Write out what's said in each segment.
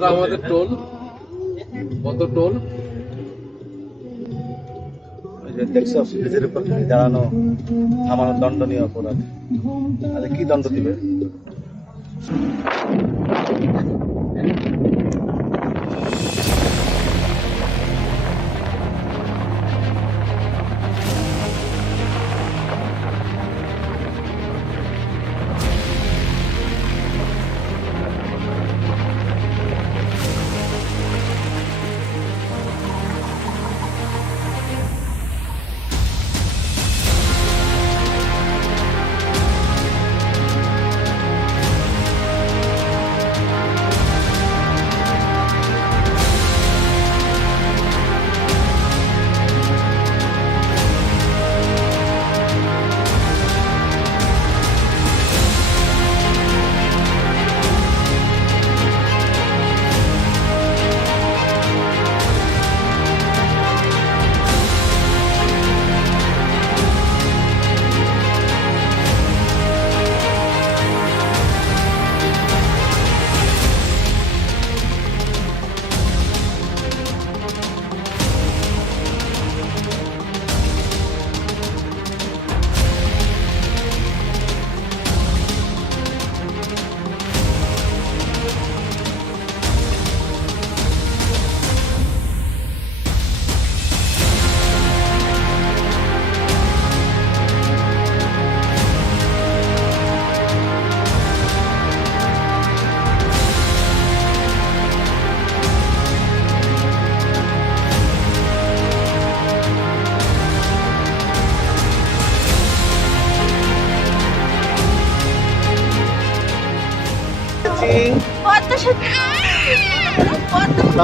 কতটা আমাদের টোল? কত টোল? দেখছো ব্রিজের উপর দাঁড়ানো আমার দণ্ডনীয় অপরাধ। আরে কি দণ্ড দিবে?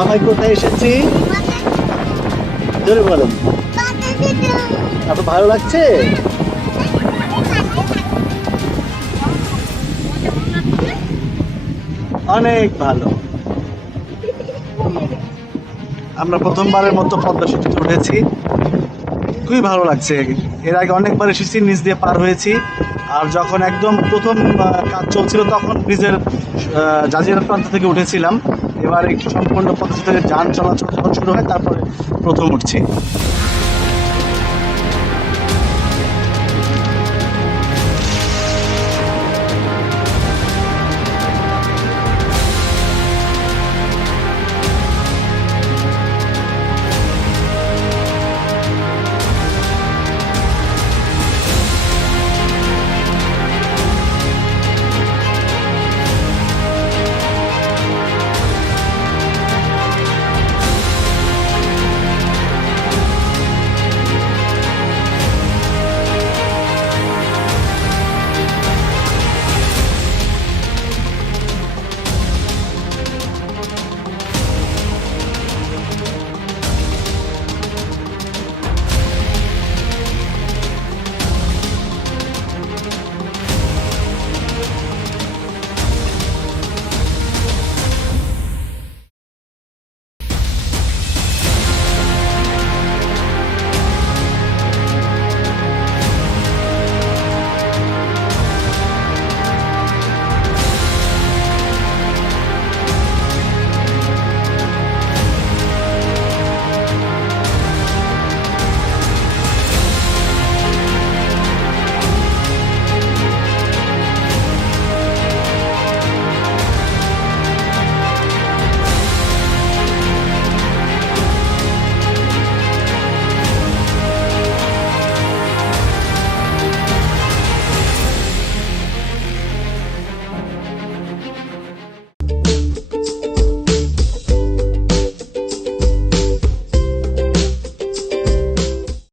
আমি কোথায় এসেছি জোরে বলেন। এত ভালো লাগছে? অনেক ভালো। আমরা প্রথমবারের মতো পদ্মা সেতুতে উঠেছি, খুবই ভালো লাগছে। এর আগে অনেকবার এসেছি, নিচ দিয়ে পার হয়েছি। আর যখন একদম প্রথম কাজ চলছিল তখন ব্রিজের জাজিরা প্রান্ত থেকে উঠেছিলাম। এবার একটু সম্পূর্ণ পদ্মা সেতুতে যান চলাচল যখন শুরু হয় তারপরে প্রথম উঠছি।